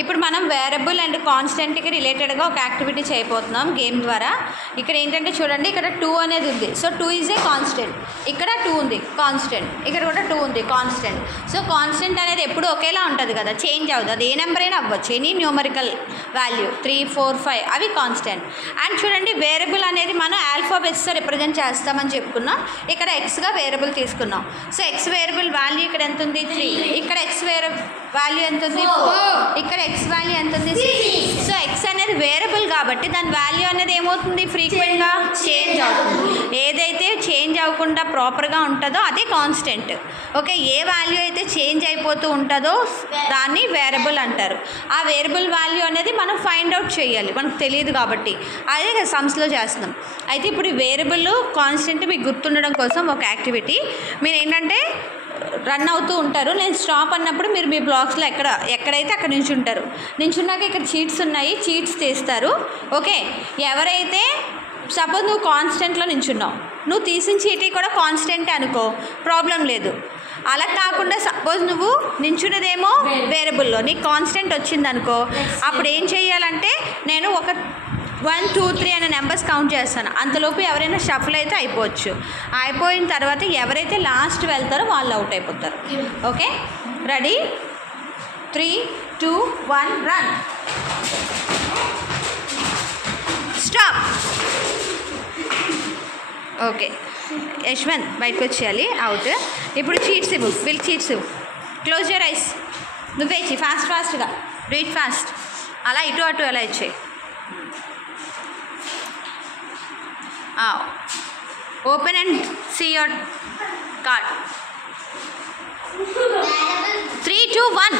ఇప్పుడు మనం variable and కాన్స్టెంట్కి రిలేటెడ్గా ఒక యాక్టివిటీ చేయబోతున్నాం గేమ్ ద్వారా. ఇక్కడ ఏంటంటే చూడండి, ఇక్కడ 2 అనేది ఉంది. So 2 is a constant. ఇక్కడ 2 ఉంది కాన్స్టెంట్, ఇక్కడ కూడా 2 ఉంది కాన్స్టెంట్. సో కాన్స్టెంట్ అనేది ఎప్పుడు ఒకేలా ఉంటుంది కదా, చేంజ్ అవుతుంది. అది ఏ నెంబర్ అయినా అవ్వచ్చు, ఎనీ న్యూమరికల్ వాల్యూ 3, 4, 5 అవి కాన్స్టెంట్. అండ్ చూడండి, వేరియబుల్ అనేది మనం ఆల్ఫాబెట్స్తో రిప్రజెంట్ చేస్తామని చెప్పుకున్నాం. ఇక్కడ ఎక్స్గా వేరియబుల్ తీసుకున్నాం. సో ఎక్స్ వేరియబుల్ వాల్యూ ఇక్కడ ఎంత ఉంది? 3. ఇక్కడ ఎక్స్ వాల్యూ ఎంత ఉంది? 4. ఇక్కడ ఎక్స్ వాల్యూ ఎంత ఉంది? 6. సో ఎక్స్ అనేది వేరియబుల్ కాబట్టి దాని వాల్యూ అనేది ఏమవుతుంది? ఫ్రీక్వెంట్గా చేంజ్ అవుతుంది. ఏదైతే చేంజ్ అవ్వకుండా ప్రాపర్గా ఉంటుందో అదే కాన్స్టెంట్. ఓకే, ఏ వాల్యూ అయితే చేంజ్ అయిపోతూ ఉంటుందో దాన్ని వేరియబుల్ అంటారు. ఆ వేరియబుల్ వాల్యూ అనేది మనం ఫైండ్ అవుట్ చేయాలి, మనకు తెలియదు కాబట్టి. అదే సమ్స్లో చేస్తున్నాం. అయితే ఇప్పుడు వేరియబుల్ కాన్స్టెంట్ మీకు గుర్తుండడం కోసం ఒక యాక్టివిటీ. మీరు ఏంటంటే రన్ అవుతూ ఉంటారు. నేను స్టాప్ అన్నప్పుడు మీరు మీ బ్లాక్స్లో ఎక్కడైతే అక్కడ నించుంటారు. నించున్నాక ఇక్కడ చీట్స్ ఉన్నాయి, చీట్స్ తీస్తారు. ఓకే, ఎవరైతే సపోజ్ నువ్వు కాన్స్టెంట్లో నించున్నావు, నువ్వు తీసిన చీటీ కూడా కాన్స్టెంట్ అనుకో, ప్రాబ్లం లేదు. అలా కాకుండా సపోజ్ నువ్వు నించున్నదేమో వేరియబుల్లో, నీకు కాన్స్టెంట్ వచ్చిందనుకో, అప్పుడు ఏం చేయాలంటే నేను ఒక 1, 2, 3 అనే నెంబర్స్ కౌంట్ చేస్తాను. అంతలోపు ఎవరైనా షఫల్ అయితే అయిపోవచ్చు. అయిపోయిన తర్వాత ఎవరైతే లాస్ట్ వెళ్తారో వాళ్ళు అవుట్ అయిపోతారు. Okay, ready? 3, 2, 1 run. Stop. Okay, Yashwant బయటకు వచ్చేయాలి, అవుట్. ఇప్పుడు చీట్స్ ఇవ్వు, వీళ్ళకి చీట్స్ ఇవ్వు. Close your eyes. నువ్వే ఇచ్చి ఫాస్ట్గా రీడ్ ఫాస్ట్. అలా ఇటు అటు అలా ఇచ్చేయి. Open and see your card. 3, 2, 1.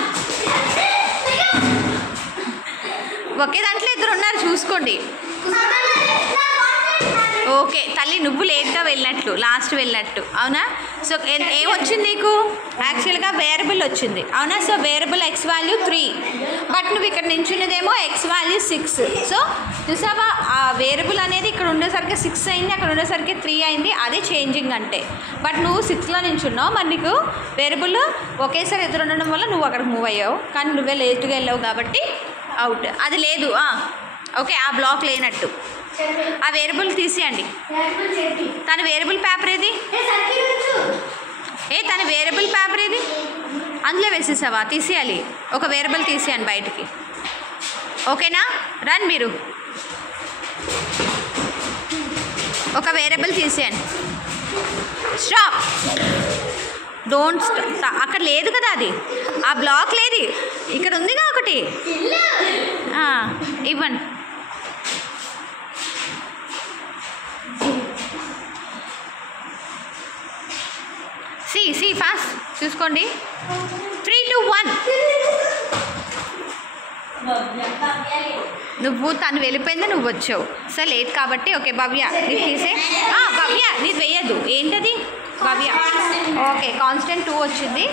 ఒకే దాంట్లో ఇద్దరు ఉన్నారు, చూసుకోండి. ఓకే తల్లి, నువ్వు లేట్గా వెళ్ళినట్లు, లాస్ట్ వెళ్ళినట్టు, అవునా? సో ఏమొచ్చింది నీకు? యాక్చువల్గా వేరియబుల్ వచ్చింది, అవునా? So variable X value 3, but నువ్వు ఇక్కడ నించున్నదేమో ఎక్స్ వాల్యూ 6. సో చూసావా, ఆ వేరియబుల్ అనేది ఇక్కడ ఉండేసరికి 6 అయింది, అక్కడ ఉండేసరికి 3 అయింది. అదే చేంజింగ్ అంటే. బట్ నువ్వు 6లో నించున్నావు, మరి నీకు వేరియబుల్ ఒకేసారి ఎదురు ఉండడం వల్ల నువ్వు అక్కడికి మూవ్ అయ్యావు, కానీ నువ్వే లేట్గా వెళ్ళావు కాబట్టి అవుట్. అది లేదు. ఓకే, ఆ బ్లాక్ లేనట్టు. ఆ వేరియబుల్ తీసేయండి. తన వేరియబుల్ పేపర్ ఏది? తన వేరియబుల్ పేపర్ ఏది? అందులో వేసేసావా? తీసేయాలి. ఒక వేరియబుల్ తీసేయండి బయటికి. ఓకేనా? రన్. మీరు ఒక వేరియబుల్ తీసేయండి. స్టాప్. డోంట్. అక్కడ లేదు కదా, అది ఆ బ్లాక్ లేదు, ఇక్కడ ఉందిగా ఒకటి. ఇవ్వండి. సి ఫాస్ట్ చూసుకోండి. 3, 2, 1. నువ్వు తను వెళ్ళిపోయింది, నువ్వు వచ్చావు. సో లేట్ కాబట్టి. ఓకే భవ్య, నీకు తీసే. భవ్య నీది వెయ్యద్దు. ఏంటది భవ్య? ఓకే, కాన్స్టెంట్ 2 వచ్చింది,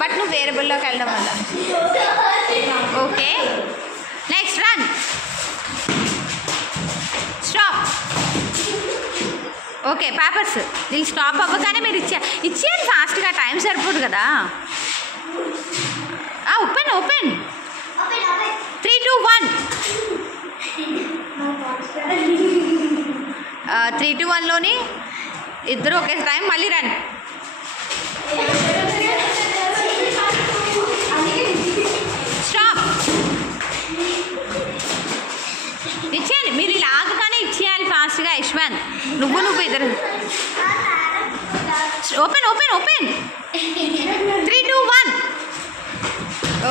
బట్ నువ్వు వేరియబుల్లోకి వెళ్ళడం వల్ల. Okay, next run. Stop. Okay, papers వీళ్ళు స్టాప్ అవ్వగానే మీరు ఇచ్చేయండి ఫాస్ట్గా, టైం సరిపోదు కదా. ఓపెన్. 3, 2, 1. 3, 2, 1లోని ఇద్దరు ఒకే టైం. మళ్ళీ రన్. స్టాప్. ఇచ్చేయండి, మీరు ఇలా ఆగగానే ఇచ్చేయాలి ఫాస్ట్గా. యశ్వంత్, నువ్వు ఇద్దరు. ఓపెన్. 3, 2, 1.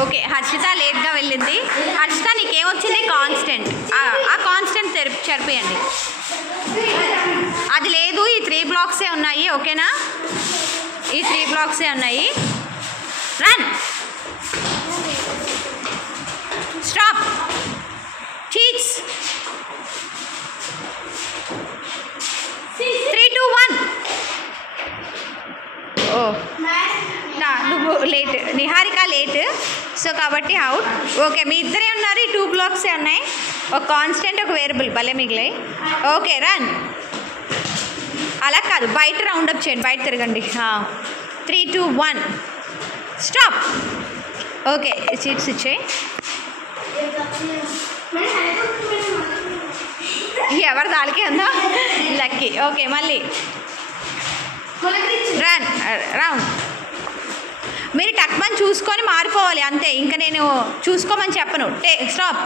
ఓకే, హర్షిత లేట్గా వెళ్ళింది. హర్షిత నీకేమొచ్చింది? కాన్స్టెంట్. ఆ కాన్స్టెంట్ చెరిపేయండి. అది లేదు, ఈ 3 బ్లాక్సే ఉన్నాయి. ఓకేనా? ఈ 3 బ్లాక్సే ఉన్నాయి. రన్. స్టాప్. చీట్స్. 3, 2, 1. నువ్వు లేట్, నిహారిక లేట్. సో కాబట్టి అవుట్. ఓకే, మీ ఇద్దరే ఉన్నారు, ఈ 2 బ్లాక్సే ఉన్నాయి. ఒక కాన్స్టెంట్, ఒక వేరియబుల్ భలే మిగిలాయి. Okay, run. అలా కాదు, బయట రౌండప్ చేయండి, బయట తిరగండి. 3, 2, 1. స్టాప్. ఓకే, చీట్స్ ఇచ్చేయి. ఎవరి దానికి ఉందా లక్కీ. ఓకే మళ్ళీ రౌండ్. మీరు టక్మని చూసుకొని మారిపోవాలి అంతే, ఇంకా నేను చూసుకోమని చెప్పను. స్టాప్.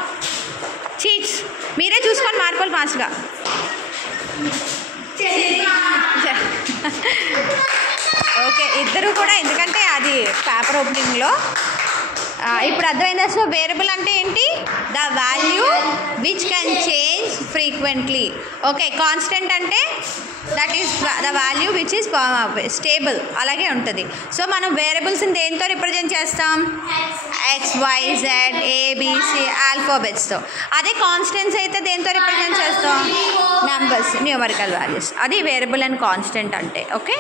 చీట్స్ మీరే చూసుకొని మారిపోవాలి ఫాస్ట్గా. ఓకే ఇద్దరు కూడా, ఎందుకంటే అది పేపర్ ఓపెనింగ్లో. ఇప్పుడు అర్థమైందా? సో వేరియబుల్ అంటే ఏంటి? The value which can change frequently. Okay constant అంటే that is the value which is stable, అలాగే ఉంటుంది. సో మనం వేరియబుల్స్ని దేంతో రిప్రజెంట్ చేస్తాం? ఎక్స్, వై, జెడ్, ఏబిసి ఆల్ఫాబెట్స్తో. అదే కాన్స్టెంట్స్ అయితే దేంతో రిప్రజెంట్ చేస్తాం? Numbers, numerical values. అది వేరియబుల్ అండ్ కాన్స్టెంట్ అంటే. ఓకే.